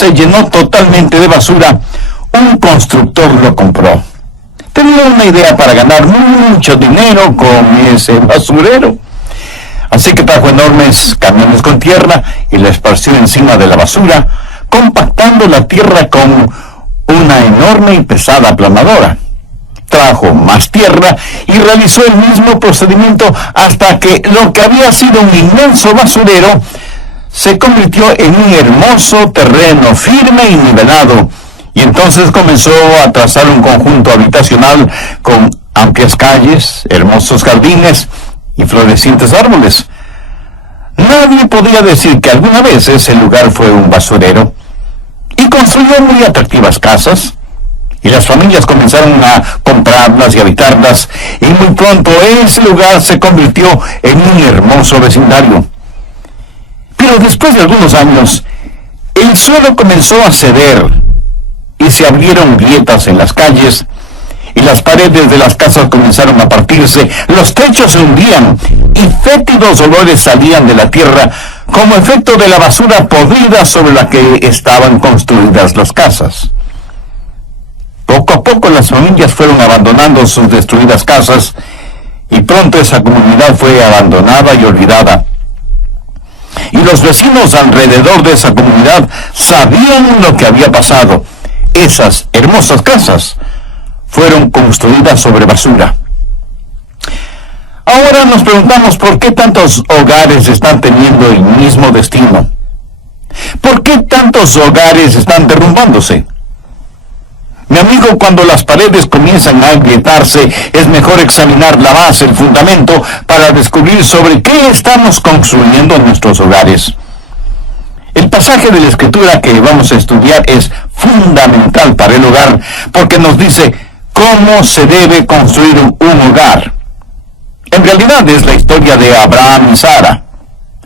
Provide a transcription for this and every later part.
se llenó totalmente de basura, un constructor lo compró. Tenía una idea para ganar mucho dinero con ese basurero. Así que trajo enormes camiones con tierra y la esparció encima de la basura, compactando la tierra con una enorme y pesada aplanadora. Trajo más tierra y realizó el mismo procedimiento hasta que lo que había sido un inmenso basurero se convirtió en un hermoso terreno firme y nivelado, y entonces comenzó a trazar un conjunto habitacional con amplias calles, hermosos jardines y florecientes árboles. Nadie podía decir que alguna vez ese lugar fue un basurero, y construyó muy atractivas casas, y las familias comenzaron a comprarlas y habitarlas, y muy pronto ese lugar se convirtió en un hermoso vecindario. Pero después de algunos años, el suelo comenzó a ceder y se abrieron grietas en las calles y las paredes de las casas comenzaron a partirse, los techos se hundían y fétidos olores salían de la tierra como efecto de la basura podrida sobre la que estaban construidas las casas. Poco a poco las familias fueron abandonando sus destruidas casas y pronto esa comunidad fue abandonada y olvidada. Y los vecinos alrededor de esa comunidad sabían lo que había pasado. Esas hermosas casas fueron construidas sobre basura. Ahora nos preguntamos por qué tantos hogares están teniendo el mismo destino. ¿Por qué tantos hogares están derrumbándose? Mi amigo, cuando las paredes comienzan a agrietarse, es mejor examinar la base, el fundamento, para descubrir sobre qué estamos construyendo en nuestros hogares. El pasaje de la Escritura que vamos a estudiar es fundamental para el hogar, porque nos dice cómo se debe construir un hogar. En realidad es la historia de Abraham y Sara.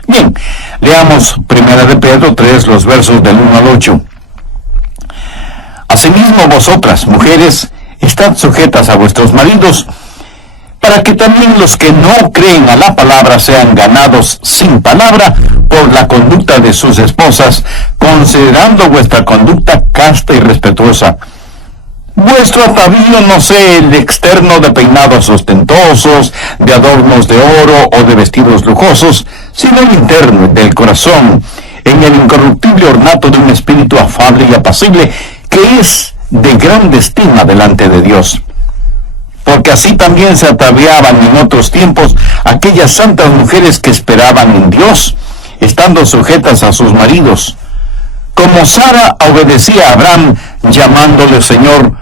Bien, leamos 1 de Pedro 3, los versos del 1 al 8. Asimismo vosotras, mujeres, estad sujetas a vuestros maridos, para que también los que no creen a la palabra sean ganados sin palabra por la conducta de sus esposas, considerando vuestra conducta casta y respetuosa. Vuestro atavío no sea el externo de peinados ostentosos, de adornos de oro o de vestidos lujosos, sino el interno del corazón, en el incorruptible ornato de un espíritu afable y apacible, que es de grande estima delante de Dios. Porque así también se ataviaban en otros tiempos aquellas santas mujeres que esperaban en Dios, estando sujetas a sus maridos, como Sara obedecía a Abraham, llamándole Señor,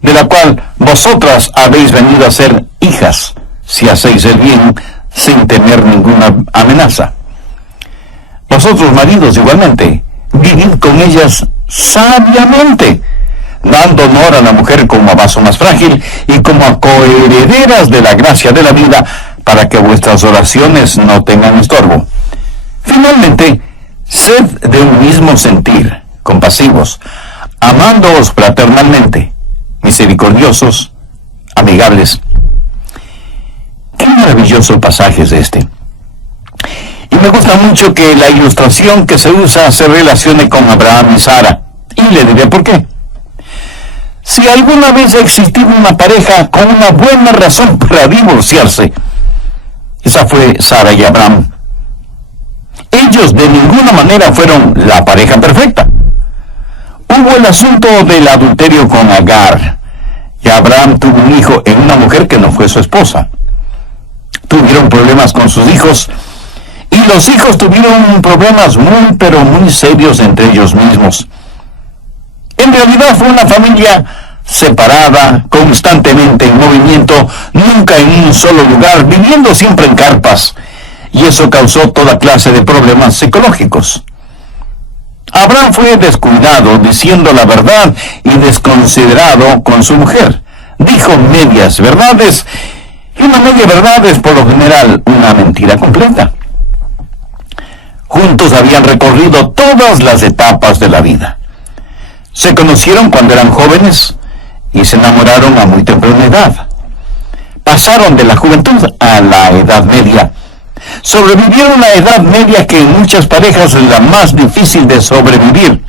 de la cual vosotras habéis venido a ser hijas, si hacéis el bien, sin temer ninguna amenaza. Vosotros, maridos, igualmente, vivid con ellas sabiamente, dando honor a la mujer como a vaso más frágil y como a coherederas de la gracia de la vida, para que vuestras oraciones no tengan estorbo. Finalmente, sed de un mismo sentir, compasivos, amándoos fraternalmente, misericordiosos, amigables. Qué maravilloso pasaje es este. Y me gusta mucho que la ilustración que se usa se relacione con Abraham y Sara. Y le diré por qué. Si alguna vez ha existido una pareja con una buena razón para divorciarse, esa fue Sara y Abraham. Ellos de ninguna manera fueron la pareja perfecta. Hubo el asunto del adulterio con Agar, y Abraham tuvo un hijo en una mujer que no fue su esposa. Tuvieron problemas con sus hijos, y los hijos tuvieron problemas pero muy serios entre ellos mismos. En realidad fue una familia separada, constantemente en movimiento, nunca en un solo lugar, viviendo siempre en carpas, y eso causó toda clase de problemas psicológicos. Abraham fue descuidado, diciendo la verdad, y desconsiderado con su mujer. Dijo medias verdades, y una media verdad es por lo general una mentira completa. Juntos habían recorrido todas las etapas de la vida. Se conocieron cuando eran jóvenes y se enamoraron a muy temprana edad. Pasaron de la juventud a la edad media. Sobrevivieron la edad media, que en muchas parejas es la más difícil de sobrevivir.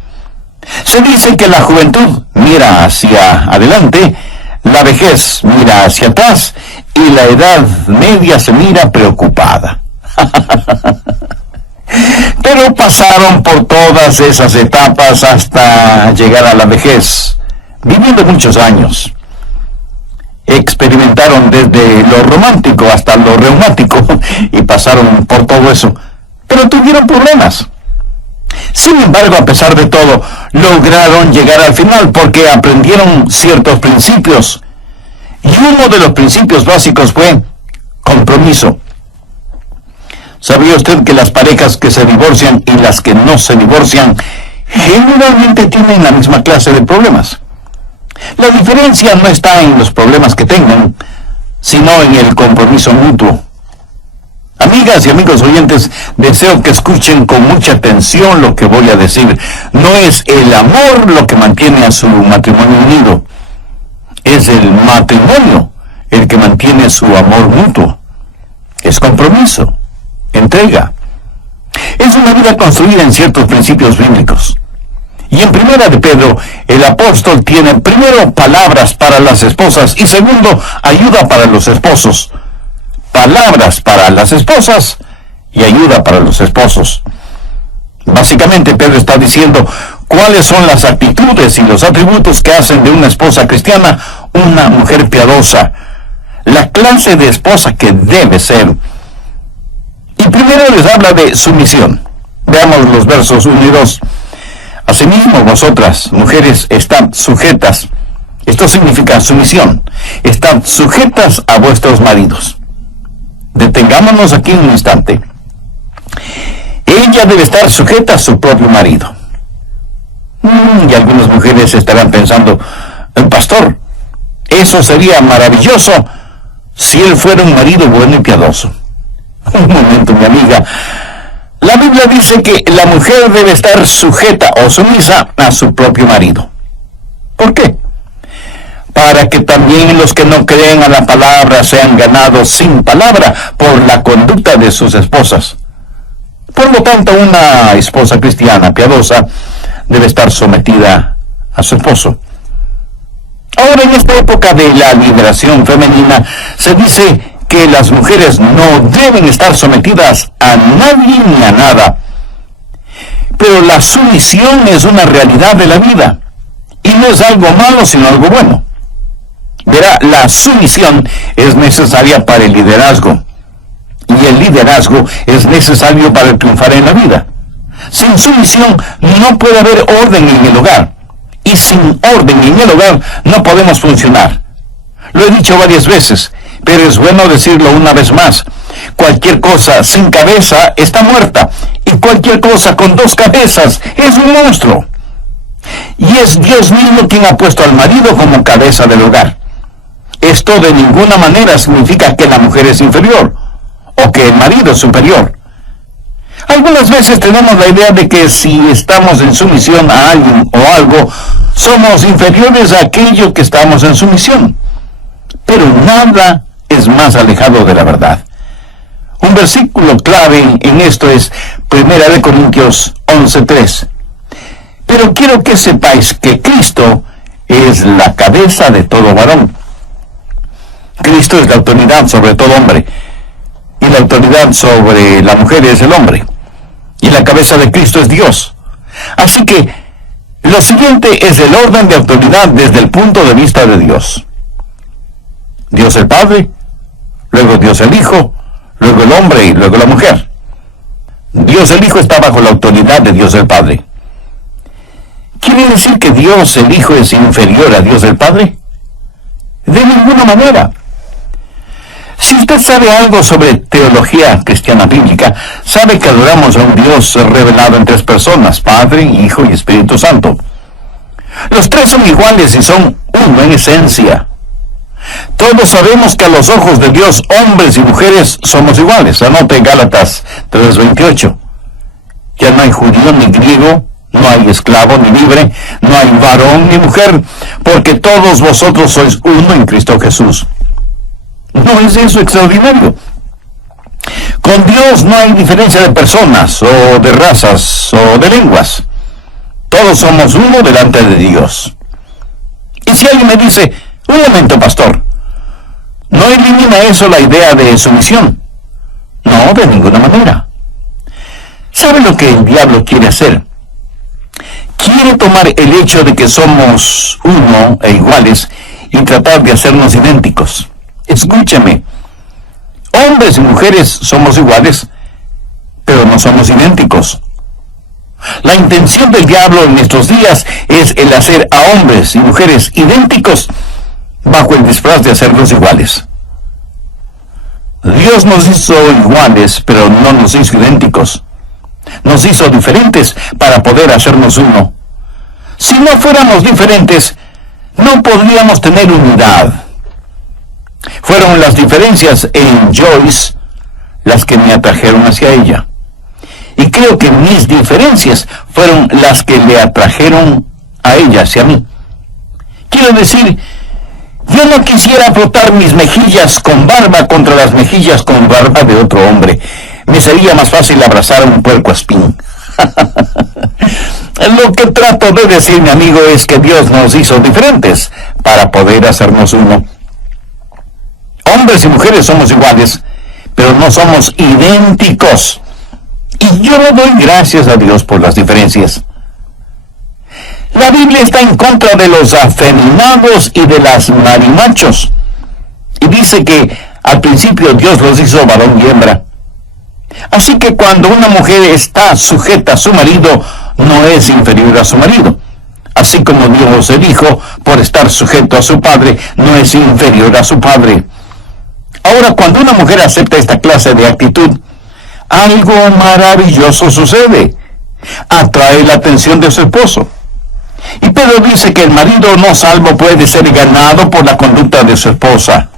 Se dice que la juventud mira hacia adelante, la vejez mira hacia atrás y la edad media se mira preocupada. Pero pasaron por todas esas etapas hasta llegar a la vejez, viviendo muchos años. Experimentaron desde lo romántico hasta lo reumático y pasaron por todo eso, pero tuvieron problemas. Sin embargo, a pesar de todo, lograron llegar al final porque aprendieron ciertos principios. Y uno de los principios básicos fue compromiso. ¿Sabía usted que las parejas que se divorcian y las que no se divorcian generalmente tienen la misma clase de problemas? La diferencia no está en los problemas que tengan, sino en el compromiso mutuo. Amigas y amigos oyentes, deseo que escuchen con mucha atención lo que voy a decir. No es el amor lo que mantiene a su matrimonio unido. Es el matrimonio el que mantiene su amor mutuo. Es compromiso, entrega. Es una vida construida en ciertos principios bíblicos. Y en Primera de Pedro, el apóstol tiene primero palabras para las esposas y segundo, ayuda para los esposos. Palabras para las esposas y ayuda para los esposos. Básicamente Pedro está diciendo cuáles son las actitudes y los atributos que hacen de una esposa cristiana una mujer piadosa, la clase de esposa que debe ser. Y primero les habla de sumisión. Veamos los versos 1 y 2. Asimismo, vosotras, mujeres, estad sujetas. Esto significa sumisión. Estad sujetas a vuestros maridos. Detengámonos aquí un instante. Ella debe estar sujeta a su propio marido. Y algunas mujeres estarán pensando, pastor, eso sería maravilloso si él fuera un marido bueno y piadoso. Un momento, mi amiga. La Biblia dice que la mujer debe estar sujeta o sumisa a su propio marido. ¿Por qué? Para que también los que no creen a la palabra sean ganados sin palabra por la conducta de sus esposas. Por lo tanto, una esposa cristiana piadosa debe estar sometida a su esposo. Ahora, en esta época de la liberación femenina, se dice que las mujeres no deben estar sometidas a nadie ni a nada. Pero la sumisión es una realidad de la vida, y no es algo malo, sino algo bueno. Verá, la sumisión es necesaria para el liderazgo, y el liderazgo es necesario para triunfar en la vida. Sin sumisión no puede haber orden en el hogar, y sin orden en el hogar no podemos funcionar. Lo he dicho varias veces, pero es bueno decirlo una vez más. Cualquier cosa sin cabeza está muerta, y cualquier cosa con dos cabezas es un monstruo. Y es Dios mismo quien ha puesto al marido como cabeza del hogar. Esto de ninguna manera significa que la mujer es inferior, o que el marido es superior. Algunas veces tenemos la idea de que si estamos en sumisión a alguien o algo, somos inferiores a aquello que estamos en sumisión. Pero nada es más alejado de la verdad. Un versículo clave en esto es 1 Corintios 11:3. Pero quiero que sepáis que Cristo es la cabeza de todo varón. Cristo es la autoridad sobre todo hombre, y la autoridad sobre la mujer es el hombre, y la cabeza de Cristo es Dios. Así que lo siguiente es el orden de autoridad desde el punto de vista de Dios. Dios el Padre, luego Dios el Hijo, luego el hombre y luego la mujer. Dios el Hijo está bajo la autoridad de Dios el Padre. ¿Quiere decir que Dios el Hijo es inferior a Dios el Padre? De ninguna manera. Si usted sabe algo sobre teología cristiana bíblica, sabe que adoramos a un Dios revelado en tres personas, Padre, Hijo y Espíritu Santo. Los tres son iguales y son uno en esencia. Todos sabemos que a los ojos de Dios, hombres y mujeres somos iguales. Anote Gálatas 3:28. Ya no hay judío ni griego, no hay esclavo ni libre, no hay varón ni mujer, porque todos vosotros sois uno en Cristo Jesús. ¿No es eso extraordinario? Con Dios no hay diferencia de personas, o de razas, o de lenguas. Todos somos uno delante de Dios. Y si alguien me dice, un momento, pastor, ¿no elimina eso la idea de sumisión? No, de ninguna manera. ¿Sabe lo que el diablo quiere hacer? Quiere tomar el hecho de que somos uno e iguales y tratar de hacernos idénticos. Escúcheme, hombres y mujeres somos iguales, pero no somos idénticos. La intención del diablo en estos días es el hacer a hombres y mujeres idénticos bajo el disfraz de hacerlos iguales. Dios nos hizo iguales, pero no nos hizo idénticos. Nos hizo diferentes para poder hacernos uno. Si no fuéramos diferentes, no podríamos tener unidad. Fueron las diferencias en Joyce las que me atrajeron hacia ella. Y creo que mis diferencias fueron las que le atrajeron a ella hacia mí. Quiero decir, yo no quisiera frotar mis mejillas con barba contra las mejillas con barba de otro hombre. Me sería más fácil abrazar a un puercoespín. Lo que trato de decir, mi amigo, es que Dios nos hizo diferentes para poder hacernos uno. Hombres y mujeres somos iguales, pero no somos idénticos. Y yo doy gracias a Dios por las diferencias. La Biblia está en contra de los afeminados y de las marimachos. Y dice que al principio Dios los hizo varón y hembra. Así que cuando una mujer está sujeta a su marido, no es inferior a su marido. Así como Dios el Hijo, por estar sujeto a su padre, no es inferior a su padre. Ahora, cuando una mujer acepta esta clase de actitud, algo maravilloso sucede. Atrae la atención de su esposo. Y Pedro dice que el marido no salvo puede ser ganado por la conducta de su esposa.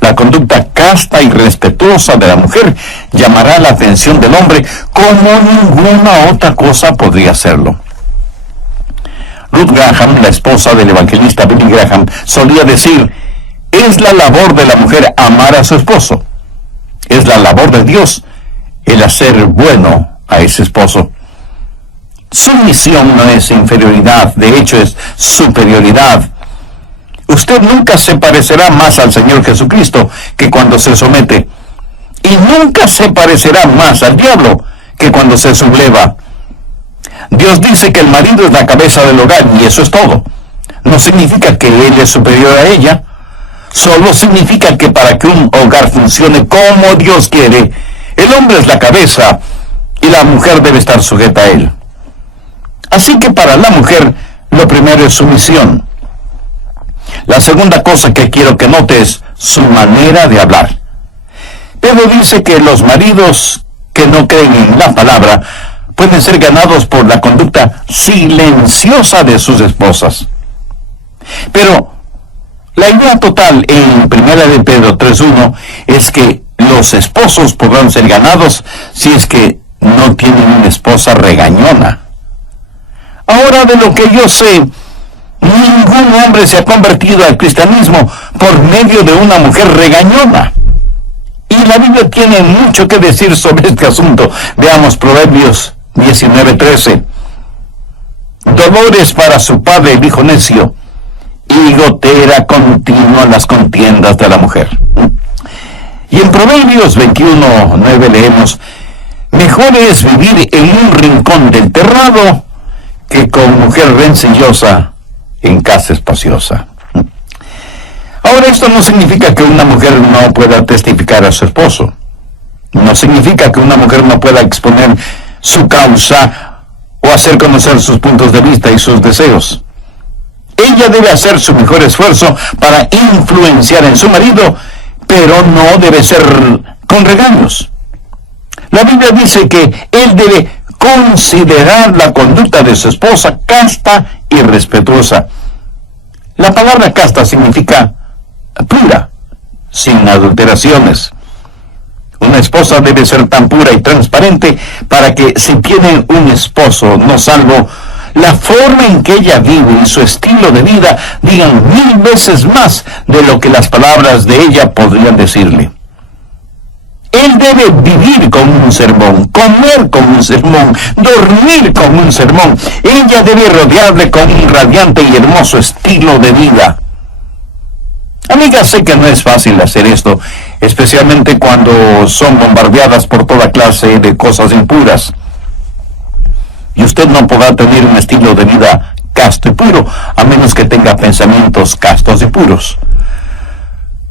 La conducta casta y respetuosa de la mujer llamará la atención del hombre como ninguna otra cosa podría hacerlo. Ruth Graham, la esposa del evangelista Billy Graham, solía decir, es la labor de la mujer amar a su esposo. Es la labor de Dios el hacer bueno a ese esposo. Sumisión no es inferioridad, de hecho es superioridad. Usted nunca se parecerá más al Señor Jesucristo que cuando se somete. Y nunca se parecerá más al diablo que cuando se subleva. Dios dice que el marido es la cabeza del hogar y eso es todo. No significa que él es superior a ella. Solo significa que para que un hogar funcione como Dios quiere, el hombre es la cabeza y la mujer debe estar sujeta a él. Así que para la mujer, lo primero es sumisión. La segunda cosa que quiero que note es su manera de hablar. Pedro dice que los maridos que no creen en la palabra pueden ser ganados por la conducta silenciosa de sus esposas. Pero la idea total en 1 de Pedro 3:1 es que los esposos podrán ser ganados si es que no tienen una esposa regañona. Ahora, de lo que yo sé, ningún hombre se ha convertido al cristianismo por medio de una mujer regañona. Y la Biblia tiene mucho que decir sobre este asunto. Veamos Proverbios 19:13. Dolores para su padre el hijo necio, y gotera continua las contiendas de la mujer. Y en Proverbios 21:9 leemos, mejor es vivir en un rincón del terrado que con mujer rencillosa en casa espaciosa. Ahora, esto no significa que una mujer no pueda testificar a su esposo. No significa que una mujer no pueda exponer su causa o hacer conocer sus puntos de vista y sus deseos. Ella debe hacer su mejor esfuerzo para influenciar en su marido, pero no debe ser con regaños. La Biblia dice que él debe considerar la conducta de su esposa casta y respetuosa. La palabra casta significa pura, sin adulteraciones. Una esposa debe ser tan pura y transparente para que si tiene un esposo no salvo, la forma en que ella vive y su estilo de vida digan 1000 veces más de lo que las palabras de ella podrían decirle. Él debe vivir con un sermón, comer con un sermón, dormir con un sermón. Ella debe rodearle con un radiante y hermoso estilo de vida. Amigas, sé que no es fácil hacer esto, especialmente cuando son bombardeadas por toda clase de cosas impuras. Y usted no podrá tener un estilo de vida casto y puro, a menos que tenga pensamientos castos y puros.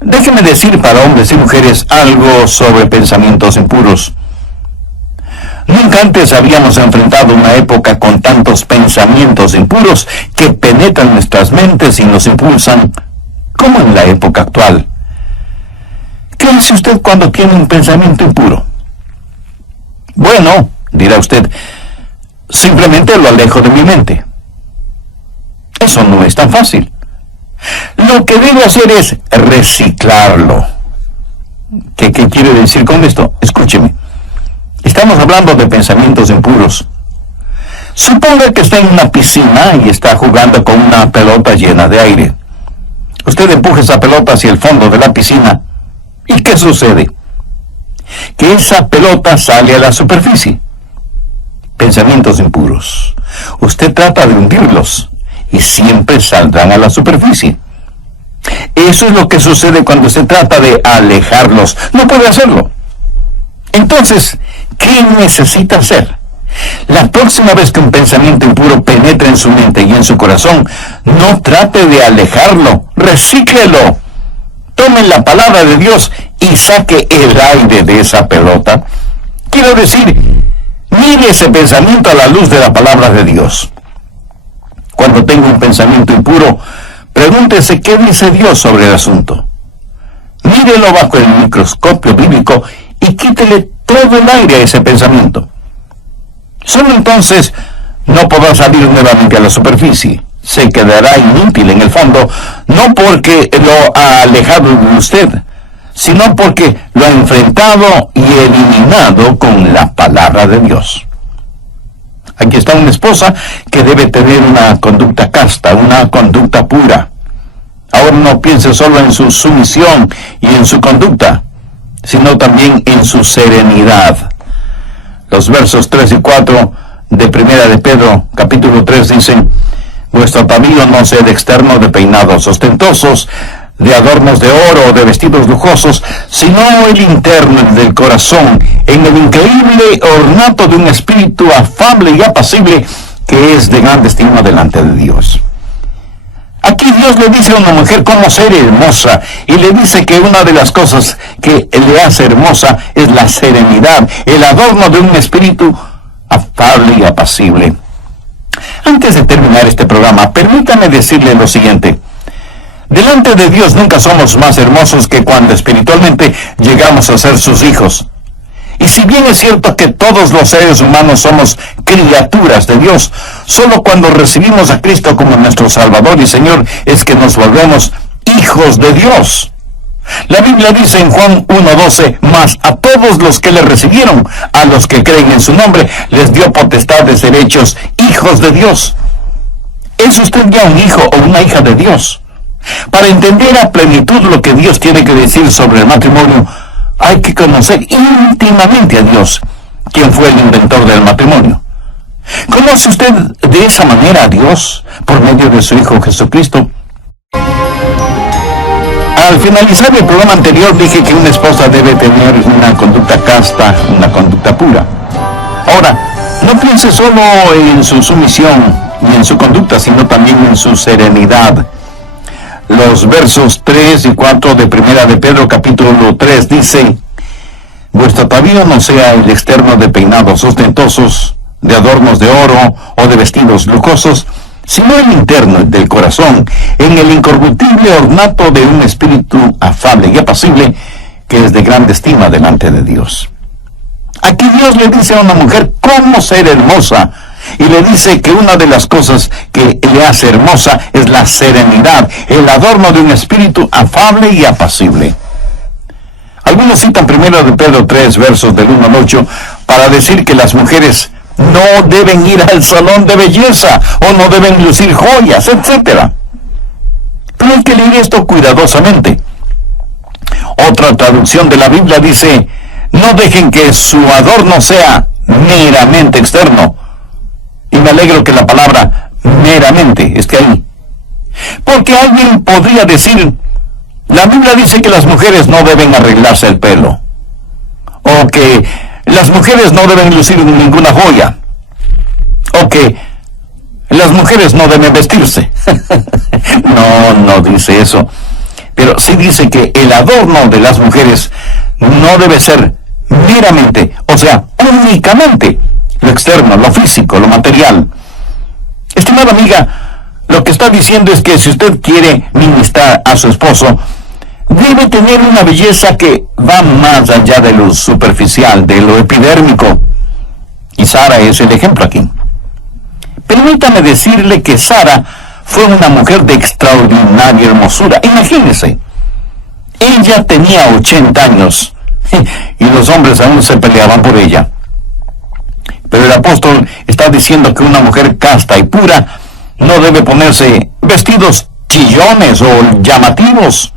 Déjeme decir para hombres y mujeres algo sobre pensamientos impuros. Nunca antes habíamos enfrentado una época con tantos pensamientos impuros que penetran nuestras mentes y nos impulsan, como en la época actual. ¿Qué hace usted cuando tiene un pensamiento impuro? Bueno, dirá usted, simplemente lo alejo de mi mente. Eso no es tan fácil. Lo que debe hacer es reciclarlo. ¿Qué quiere decir con esto? Escúcheme. Estamos hablando de pensamientos impuros. Suponga que está en una piscina y está jugando con una pelota llena de aire. Usted empuja esa pelota hacia el fondo de la piscina. ¿Y qué sucede? Que esa pelota sale a la superficie. Pensamientos impuros. Usted trata de hundirlos y siempre saldrán a la superficie. Eso es lo que sucede cuando se trata de alejarlos. No puede hacerlo. Entonces, ¿qué necesita hacer? La próxima vez que un pensamiento impuro penetre en su mente y en su corazón, no trate de alejarlo, recíclelo. Tome la palabra de Dios y saque el aire de esa pelota. Quiero decir, mire ese pensamiento a la luz de la palabra de Dios. Cuando tenga un pensamiento impuro, pregúntese qué dice Dios sobre el asunto. Mírelo bajo el microscopio bíblico y quítele todo el aire a ese pensamiento. Solo entonces no podrá salir nuevamente a la superficie. Se quedará inútil en el fondo, no porque lo ha alejado de usted, sino porque lo ha enfrentado y eliminado con la palabra de Dios. Aquí está una esposa que debe tener una conducta casta, una conducta pura. Ahora no piense solo en su sumisión y en su conducta, sino también en su serenidad. Los versos 3 y 4 de Primera de Pedro, capítulo 3, dicen: vuestro atavío no sea de externo, de peinados ostentosos, de adornos de oro o de vestidos lujosos, sino el interno del corazón, en el increíble ornato de un espíritu afable y apacible, que es de grande estima delante de Dios. Aquí Dios le dice a una mujer cómo ser hermosa, y le dice que una de las cosas que le hace hermosa es la serenidad, el adorno de un espíritu afable y apacible. Antes de terminar este programa, permítame decirle lo siguiente. Delante de Dios nunca somos más hermosos que cuando espiritualmente llegamos a ser sus hijos. Y si bien es cierto que todos los seres humanos somos criaturas de Dios, solo cuando recibimos a Cristo como nuestro Salvador y Señor es que nos volvemos hijos de Dios. La Biblia dice en Juan 1:12, mas a todos los que le recibieron, a los que creen en su nombre, les dio potestad de ser hechos hijos de Dios. ¿Es usted ya un hijo o una hija de Dios? Para entender a plenitud lo que Dios tiene que decir sobre el matrimonio, hay que conocer íntimamente a Dios, quien fue el inventor del matrimonio. ¿Conoce usted de esa manera a Dios por medio de su Hijo Jesucristo? Al finalizar el programa anterior dije que una esposa debe tener una conducta casta, una conducta pura. Ahora, no piense solo en su sumisión y en su conducta, sino también en su serenidad. Los versos 3 y 4 de Primera de Pedro, capítulo 3, dice: vuestro atavío no sea el externo de peinados ostentosos, de adornos de oro o de vestidos lujosos, sino el interno del corazón, en el incorruptible ornato de un espíritu afable y apacible, que es de grande estima delante de Dios. Aquí Dios le dice a una mujer cómo ser hermosa, y le dice que una de las cosas que le hace hermosa es la serenidad, el adorno de un espíritu afable y apacible. Algunos citan primero de Pedro 3, versos del 1 al 8, para decir que las mujeres no deben ir al salón de belleza, o no deben lucir joyas, etc. Pero hay que leer esto cuidadosamente. Otra traducción de la Biblia dice: No dejen que su adorno sea meramente externo. Y me alegro que la palabra meramente esté ahí. Porque alguien podría decir, la Biblia dice que las mujeres no deben arreglarse el pelo. O que las mujeres no deben lucir ninguna joya. O que las mujeres no deben vestirse. No dice eso. Pero sí dice que el adorno de las mujeres no debe ser meramente, o sea, únicamente lo externo, lo físico, lo material. Estimada amiga, lo que está diciendo es que si usted quiere ministrar a su esposo, debe tener una belleza que va más allá de lo superficial, de lo epidérmico. Y Sara es el ejemplo aquí. Permítame decirle que Sara fue una mujer de extraordinaria hermosura. Imagínese, ella tenía 80 años y los hombres aún se peleaban por ella. Pero el apóstol está diciendo que una mujer casta y pura no debe ponerse vestidos chillones o llamativos,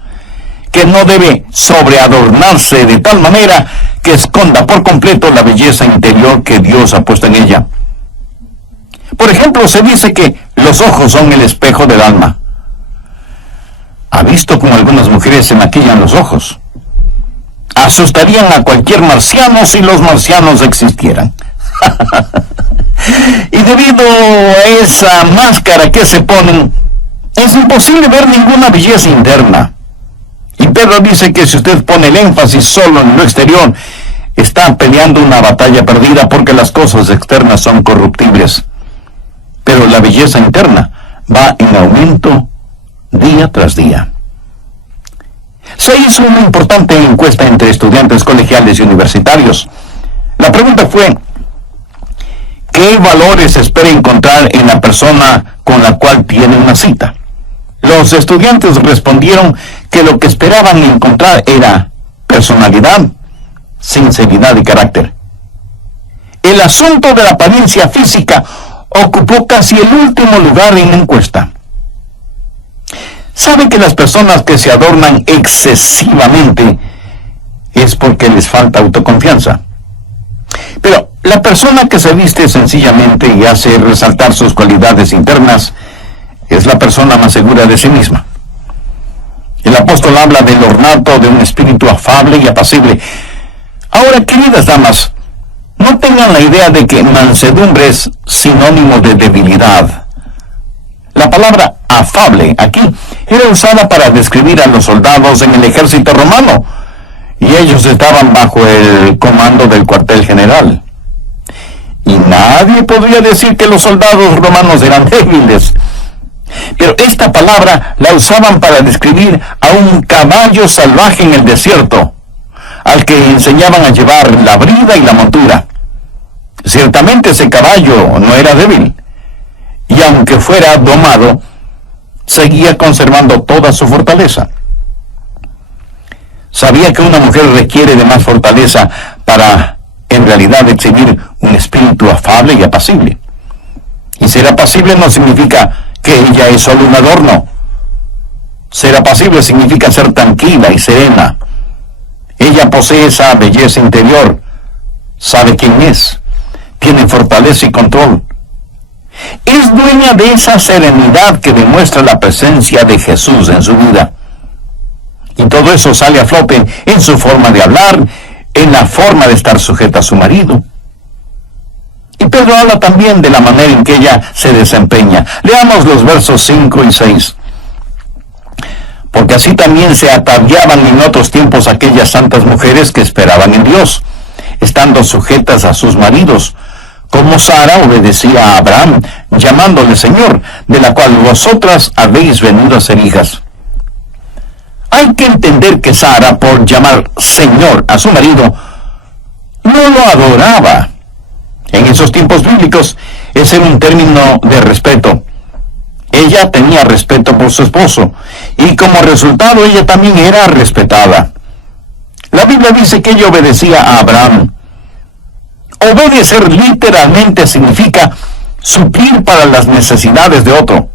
que no debe sobreadornarse de tal manera que esconda por completo la belleza interior que Dios ha puesto en ella. Por ejemplo, se dice que los ojos son el espejo del alma. ¿Ha visto cómo algunas mujeres se maquillan los ojos? Asustarían a cualquier marciano si los marcianos existieran. Y debido a esa máscara que se ponen, es imposible ver ninguna belleza interna. Y Pedro dice que si usted pone el énfasis solo en lo exterior, está peleando una batalla perdida, porque las cosas externas son corruptibles. Pero la belleza interna va en aumento día tras día. Se hizo una importante encuesta entre estudiantes colegiales y universitarios. La pregunta fue, ¿qué valores espera encontrar en la persona con la cual tiene una cita? Los estudiantes respondieron que lo que esperaban encontrar era personalidad, sinceridad y carácter. El asunto de la apariencia física ocupó casi el último lugar en la encuesta. ¿Sabe que las personas que se adornan excesivamente es porque les falta autoconfianza? Pero la persona que se viste sencillamente y hace resaltar sus cualidades internas es la persona más segura de sí misma. El apóstol habla del ornato de un espíritu afable y apacible. Ahora, queridas damas, no tengan la idea de que mansedumbre es sinónimo de debilidad. La palabra afable aquí era usada para describir a los soldados en el ejército romano, y ellos estaban bajo el comando del cuartel general. Y nadie podría decir que los soldados romanos eran débiles. Pero esta palabra la usaban para describir a un caballo salvaje en el desierto, al que enseñaban a llevar la brida y la montura. Ciertamente ese caballo no era débil, y aunque fuera domado, seguía conservando toda su fortaleza. Sabía que una mujer requiere de más fortaleza para, en realidad, exhibir un espíritu afable y apacible. Y ser apacible no significa que ella es solo un adorno. Ser apacible significa ser tranquila y serena. Ella posee esa belleza interior, sabe quién es, tiene fortaleza y control. Es dueña de esa serenidad que demuestra la presencia de Jesús en su vida. Y todo eso sale a flote en su forma de hablar, en la forma de estar sujeta a su marido. Y Pedro habla también de la manera en que ella se desempeña. Leamos los versos 5 y 6. Porque así también se ataviaban en otros tiempos aquellas santas mujeres que esperaban en Dios, estando sujetas a sus maridos, como Sara obedecía a Abraham, llamándole Señor, de la cual vosotras habéis venido a ser hijas. Hay que entender que Sara, por llamar Señor a su marido, no lo adoraba. En esos tiempos bíblicos, ese era un término de respeto. Ella tenía respeto por su esposo, y como resultado ella también era respetada. La Biblia dice que ella obedecía a Abraham. Obedecer literalmente significa suplir para las necesidades de otro.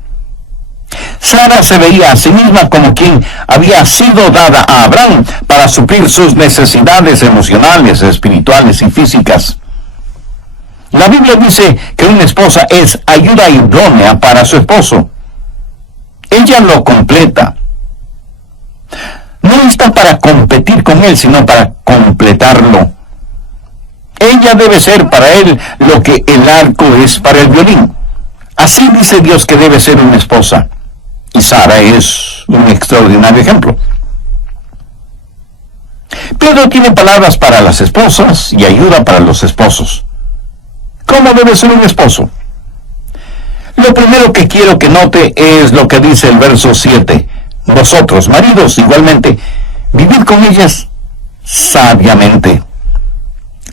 Sara se veía a sí misma como quien había sido dada a Abraham para suplir sus necesidades emocionales, espirituales y físicas. La Biblia dice que una esposa es ayuda idónea para su esposo. Ella lo completa. No está para competir con él, sino para completarlo. Ella debe ser para él lo que el arco es para el violín. Así dice Dios que debe ser una esposa. Y Sara es un extraordinario ejemplo. Pedro tiene palabras para las esposas y ayuda para los esposos. ¿Cómo debe ser un esposo? Lo primero que quiero que note es lo que dice el verso 7. Vosotros, maridos, igualmente, vivid con ellas sabiamente.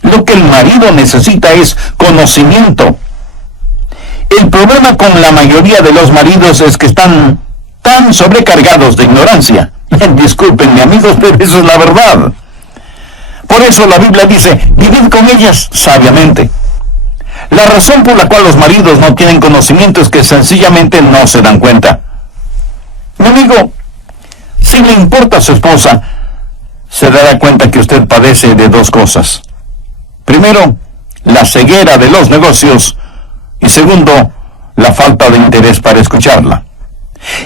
Lo que el marido necesita es conocimiento. El problema con la mayoría de los maridos es que están tan sobrecargados de ignorancia. Discúlpenme, amigos, pero eso es la verdad. Por eso la Biblia dice, vivid con ellas sabiamente. La razón por la cual los maridos no tienen conocimiento es que sencillamente no se dan cuenta. Mi amigo, si le importa a su esposa, se dará cuenta que usted padece de dos cosas. Primero, la ceguera de los negocios, y segundo, la falta de interés para escucharla.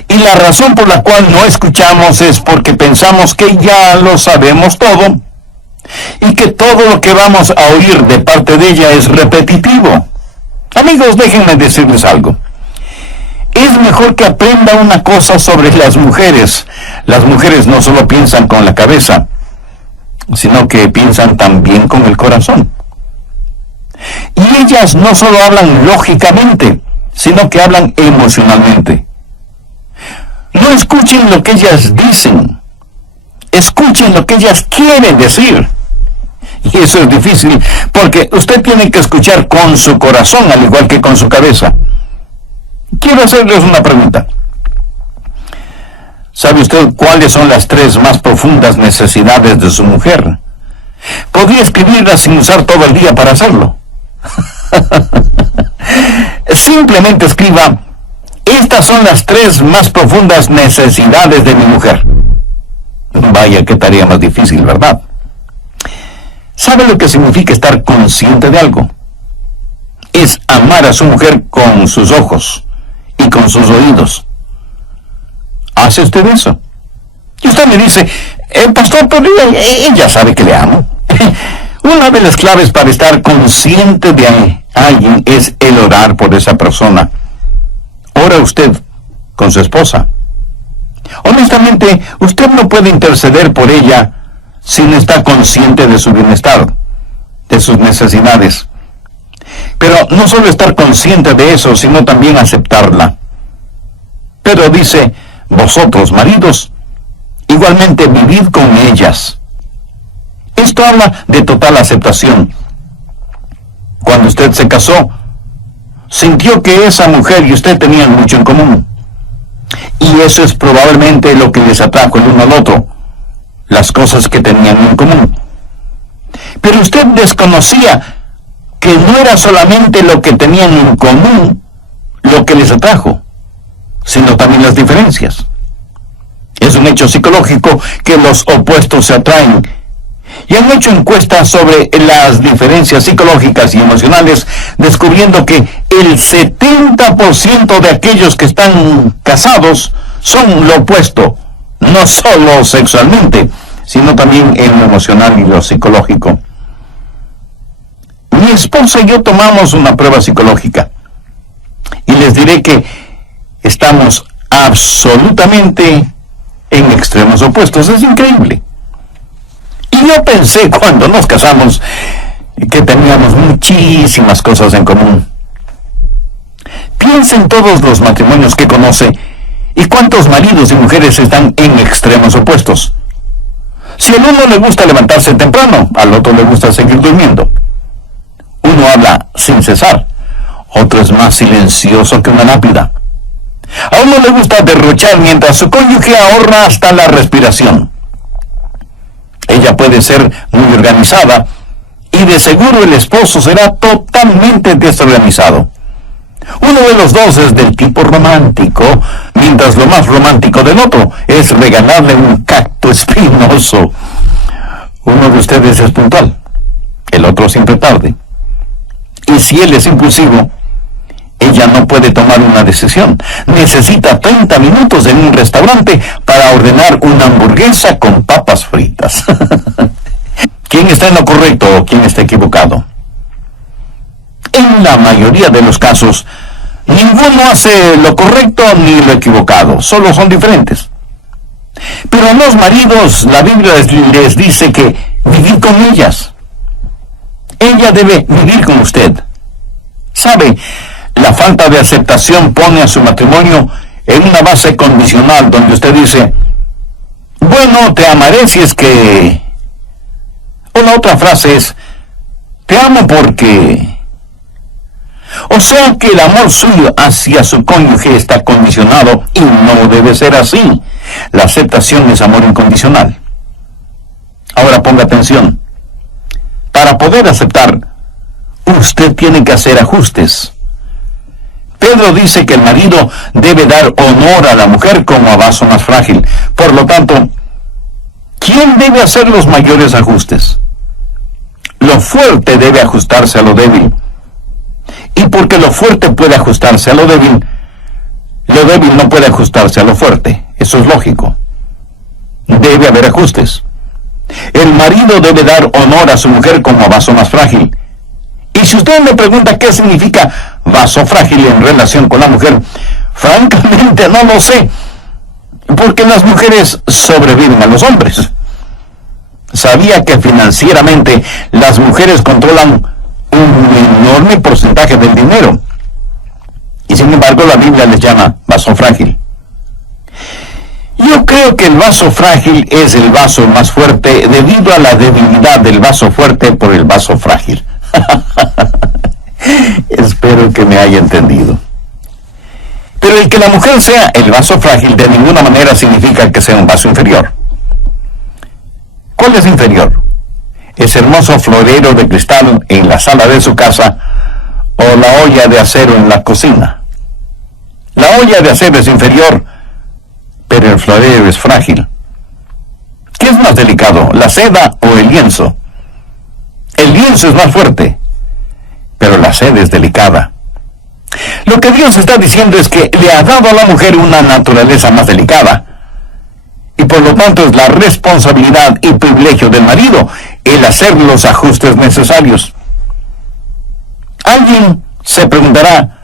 Y la razón por la cual no escuchamos es porque pensamos que ya lo sabemos todo, y que todo lo que vamos a oír de parte de ella es repetitivo. Amigos, déjenme decirles algo. Es mejor que aprenda una cosa sobre las mujeres. Las mujeres no solo piensan con la cabeza, sino que piensan también con el corazón. Y ellas no solo hablan lógicamente, sino que hablan emocionalmente. No escuchen lo que ellas dicen, escuchen lo que ellas quieren decir. Y eso es difícil, porque usted tiene que escuchar con su corazón, al igual que con su cabeza. Quiero hacerles una pregunta. ¿Sabe usted cuáles son las 3 más profundas necesidades de su mujer? Podría escribirlas sin usar todo el día para hacerlo. Simplemente escriba, estas son las 3 más profundas necesidades de mi mujer. Vaya, qué tarea más difícil, ¿verdad? ¿Sabe lo que significa estar consciente de algo? Es amar a su mujer con sus ojos y con sus oídos. ¿Hace usted eso? Y usted me dice, pastor, pero ella sabe que le amo. Una de las claves para estar consciente de alguien es el orar por esa persona. ¿Ora usted con su esposa? Honestamente, usted no puede interceder por ella si no está consciente de su bienestar, de sus necesidades. Pero no solo estar consciente de eso, sino también aceptarla. Pero dice, vosotros, maridos, igualmente vivid con ellas. Esto habla de total aceptación. Cuando usted se casó, sintió que esa mujer y usted tenían mucho en común. Y eso es probablemente lo que les atrajo el uno al otro, las cosas que tenían en común. Pero usted desconocía que no era solamente lo que tenían en común lo que les atrajo, sino también las diferencias. Es un hecho psicológico que los opuestos se atraen. Y han hecho encuestas sobre las diferencias psicológicas y emocionales, descubriendo que el 70% de aquellos que están casados son lo opuesto, no solo sexualmente, sino también en lo emocional y lo psicológico. Mi esposa y yo tomamos una prueba psicológica, y les diré que estamos absolutamente en extremos opuestos. Es increíble. Y yo pensé cuando nos casamos que teníamos muchísimas cosas en común. Piensa en todos los matrimonios que conoce y cuántos maridos y mujeres están en extremos opuestos. Si al uno le gusta levantarse temprano, al otro le gusta seguir durmiendo. Uno habla sin cesar, otro es más silencioso que una lápida. A uno le gusta derrochar mientras su cónyuge ahorra hasta la respiración. Ella puede ser muy organizada y de seguro el esposo será totalmente desorganizado. Uno de los dos es del tipo romántico, mientras mientras lo más romántico del otro es regalarle un cacto espinoso. Uno de ustedes es puntual, el otro siempre tarde. Y si él es impulsivo, ella no puede tomar una decisión. Necesita 30 minutos en un restaurante para ordenar una hamburguesa con papas fritas. ¿Quién está en lo correcto o quién está equivocado? En la mayoría de los casos, ninguno hace lo correcto ni lo equivocado, solo son diferentes. Pero a los maridos, la Biblia les dice que vivir con ellas. Ella debe vivir con usted. ¿Sabe? La falta de aceptación pone a su matrimonio en una base condicional donde usted dice, bueno, te amaré si es que... O la otra frase es, te amo porque... O sea que el amor suyo hacia su cónyuge está condicionado y no debe ser así. La aceptación es amor incondicional. Ahora ponga atención. Para poder aceptar, usted tiene que hacer ajustes. Pedro dice que el marido debe dar honor a la mujer como a vaso más frágil. Por lo tanto, ¿quién debe hacer los mayores ajustes? Lo fuerte debe ajustarse a lo débil. Y porque lo fuerte puede ajustarse a lo débil no puede ajustarse a lo fuerte. Eso es lógico. Debe haber ajustes. El marido debe dar honor a su mujer como a vaso más frágil. Y si usted me pregunta qué significa vaso frágil en relación con la mujer, francamente no lo sé, porque las mujeres sobreviven a los hombres. Sabía que financieramente las mujeres controlan un enorme porcentaje del dinero, y sin embargo la Biblia les llama vaso frágil. Yo creo que el vaso frágil es el vaso más fuerte debido a la debilidad del vaso fuerte por el vaso frágil. Espero que me haya entendido. Pero el que la mujer sea el vaso frágil de ninguna manera significa que sea un vaso inferior. ¿Cuál es inferior? ¿Ese hermoso florero de cristal en la sala de su casa o la olla de acero en la cocina? La olla de acero es inferior, pero el florero es frágil. ¿Qué es más delicado, la seda o el lienzo? El lienzo es más fuerte, pero la seda es delicada. Lo que Dios está diciendo es que le ha dado a la mujer una naturaleza más delicada, y por lo tanto es la responsabilidad y privilegio del marido el hacer los ajustes necesarios. Alguien se preguntará,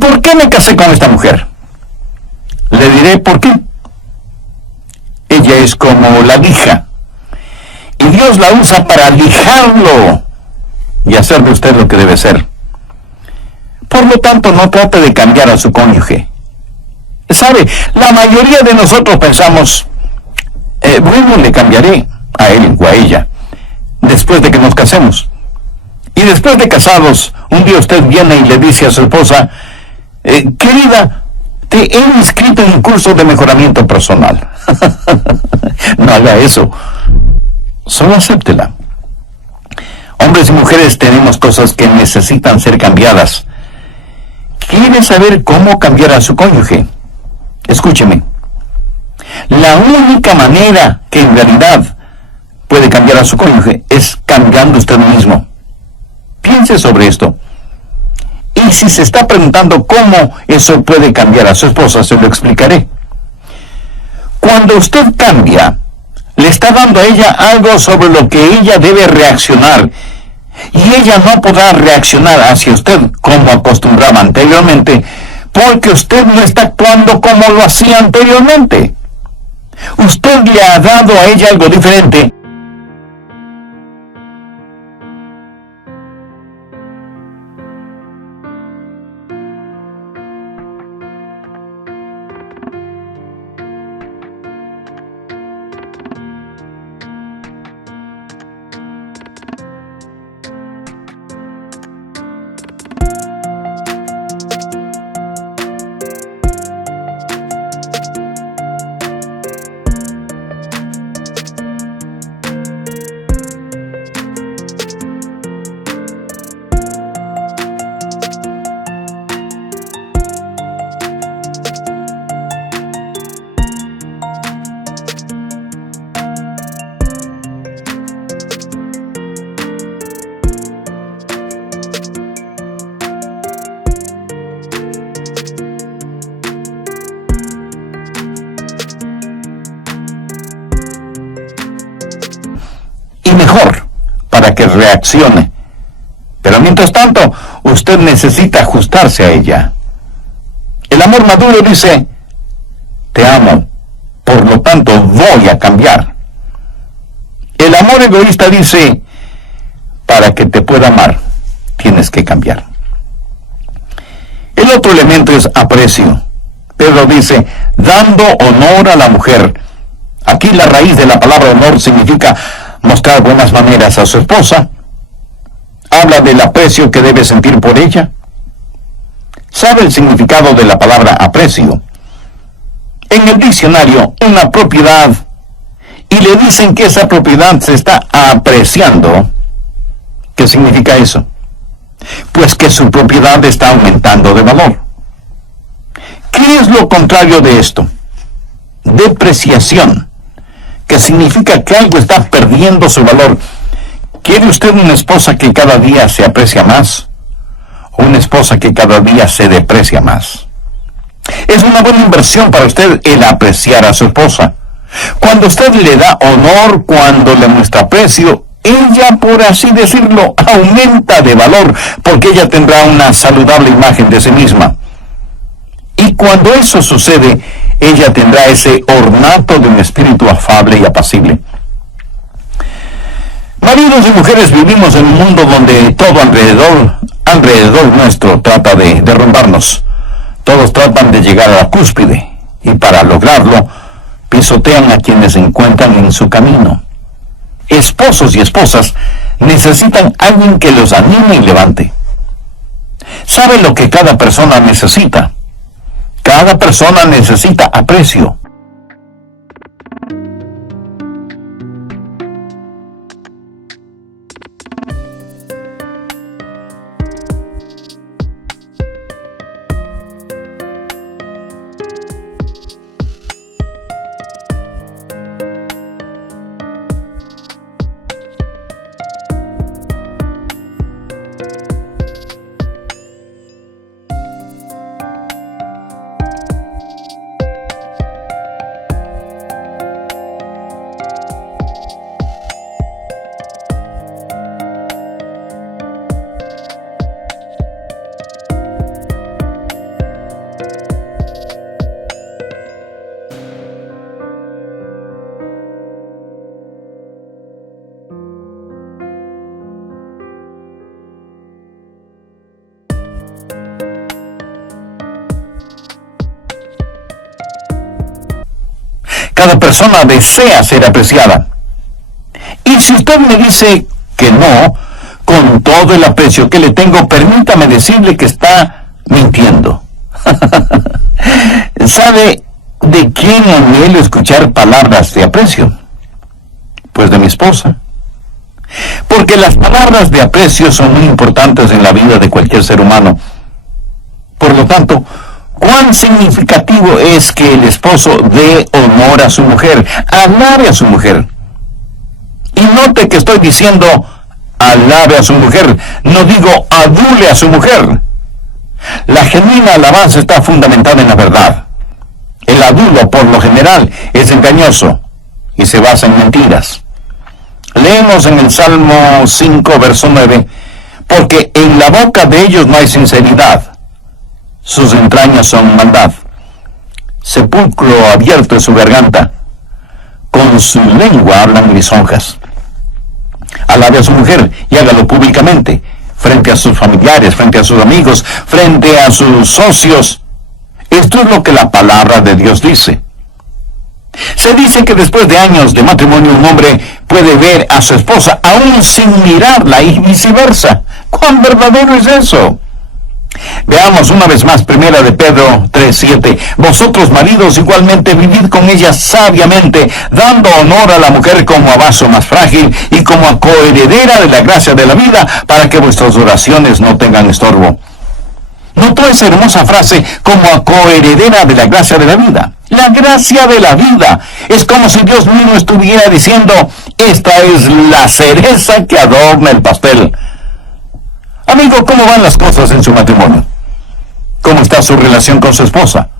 ¿por qué me casé con esta mujer? Le diré por qué. Ella es como la lija, y Dios la usa para lijarlo y hacer de usted lo que debe ser. Por lo tanto, no trate de cambiar a su cónyuge. ¿Sabe? La mayoría de nosotros pensamos, bueno, le cambiaré a él o a ella después de que nos casemos. Y después de casados, un día usted viene y le dice a su esposa, querida, te he inscrito en un curso de mejoramiento personal. No haga eso. Solo acéptela. Hombres y mujeres tenemos cosas que necesitan ser cambiadas. ¿Quiere saber cómo cambiar a su cónyuge? Escúcheme. La única manera que en realidad puede cambiar a su cónyuge es cambiando usted mismo. Piense sobre esto. Y si se está preguntando cómo eso puede cambiar a su esposa, se lo explicaré. Cuando usted cambia, le está dando a ella algo sobre lo que ella debe reaccionar. Y ella no podrá reaccionar hacia usted como acostumbraba anteriormente, porque usted no está actuando como lo hacía anteriormente. Usted le ha dado a ella algo diferente. reaccione. Pero mientras tanto, usted necesita ajustarse a ella. El amor maduro dice, te amo, por lo tanto voy a cambiar. El amor egoísta dice, para que te pueda amar, tienes que cambiar. El otro elemento es aprecio. Pedro dice, dando honor a la mujer. Aquí la raíz de la palabra honor significa mostrar buenas maneras a su esposa. Habla del aprecio que debe sentir por ella. ¿Sabe el significado de la palabra aprecio? En el diccionario, una propiedad, y le dicen que esa propiedad se está apreciando. ¿Qué significa eso? Pues que su propiedad está aumentando de valor. ¿Qué es lo contrario de esto? Depreciación, que significa que algo está perdiendo su valor. ¿Quiere usted una esposa que cada día se aprecia más? ¿O una esposa que cada día se deprecia más? Es una buena inversión para usted el apreciar a su esposa. Cuando usted le da honor, cuando le muestra aprecio, ella, por así decirlo, aumenta de valor, porque ella tendrá una saludable imagen de sí misma. Y cuando eso sucede, ella tendrá ese ornato de un espíritu afable y apacible. Maridos y mujeres, vivimos en un mundo donde todo alrededor nuestro trata de derrumbarnos. Todos tratan de llegar a la cúspide, y para lograrlo, pisotean a quienes se encuentran en su camino. Esposos y esposas necesitan alguien que los anime y levante. ¿Sabe lo que cada persona necesita? Cada persona necesita aprecio. Cada persona desea ser apreciada. Y si usted me dice que no, con todo el aprecio que le tengo, permítame decirle que está mintiendo. ¿Sabe de quién anhelo escuchar palabras de aprecio? Pues de mi esposa. Porque las palabras de aprecio son muy importantes en la vida de cualquier ser humano. Por lo tanto, ¿cuán significativo es que el esposo dé honor a su mujer, alabe a su mujer? Y note que estoy diciendo alabe a su mujer, no digo adule a su mujer. La genuina alabanza está fundamentada en la verdad. El adulo, por lo general, es engañoso y se basa en mentiras. Leemos en el Salmo 5, verso 9, porque en la boca de ellos no hay sinceridad. Sus entrañas son maldad. Sepulcro abierto es su garganta. Con su lengua hablan lisonjas. Alabe a su mujer y hágalo públicamente, frente a sus familiares, frente a sus amigos, frente a sus socios. Esto es lo que la palabra de Dios dice. Se dice que después de años de matrimonio un hombre puede ver a su esposa aún sin mirarla y viceversa. ¿Cuán verdadero es eso? Veamos una vez más 1 de Pedro 3:7. Vosotros, maridos, igualmente vivid con ella sabiamente, dando honor a la mujer como a vaso más frágil y como a coheredera de la gracia de la vida, para que vuestras oraciones no tengan estorbo. ¿Notó esa hermosa frase, como a coheredera de la gracia de la vida? La gracia de la vida. Es como si Dios mismo estuviera diciendo, esta es la cereza que adorna el pastel. Amigo, ¿cómo van las cosas en su matrimonio? ¿Cómo está su relación con su esposa?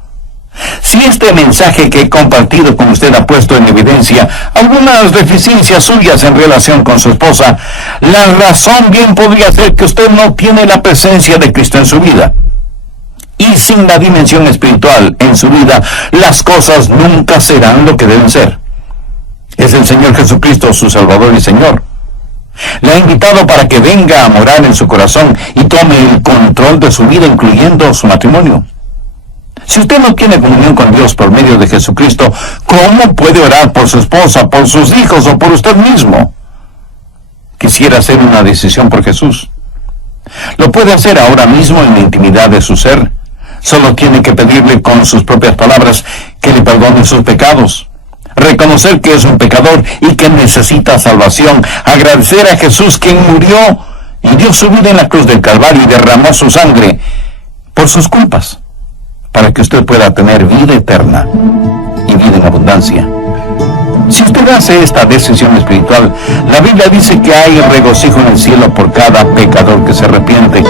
Si Si este mensaje que he compartido con usted ha puesto en evidencia algunas deficiencias suyas en relación con su esposa, la razón bien podría ser que usted no tiene la presencia de Cristo en su vida. Y sin la dimensión espiritual en su vida, las cosas nunca serán lo que deben ser. Es el Señor Jesucristo su Salvador y Señor. Le ha invitado para que venga a morar en su corazón y tome el control de su vida, incluyendo su matrimonio. Si usted no tiene comunión con Dios por medio de Jesucristo, ¿cómo puede orar por su esposa, por sus hijos o por usted mismo? Quisiera hacer una decisión por Jesús. Lo puede hacer ahora mismo en la intimidad de su ser. Solo tiene que pedirle con sus propias palabras que le perdone sus pecados. Reconocer que es un pecador y que necesita salvación. Agradecer a Jesús, quien murió y dio su vida en la cruz del Calvario y derramó su sangre por sus culpas, para que usted pueda tener vida eterna y vida en abundancia. Si usted hace esta decisión espiritual, la Biblia dice que hay regocijo en el cielo por cada pecador que se arrepiente.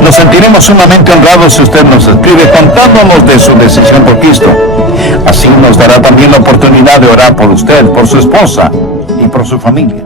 Nos sentiremos sumamente honrados si usted nos escribe contándonos de su decisión por Cristo. Así nos dará también la oportunidad de orar por usted, por su esposa y por su familia.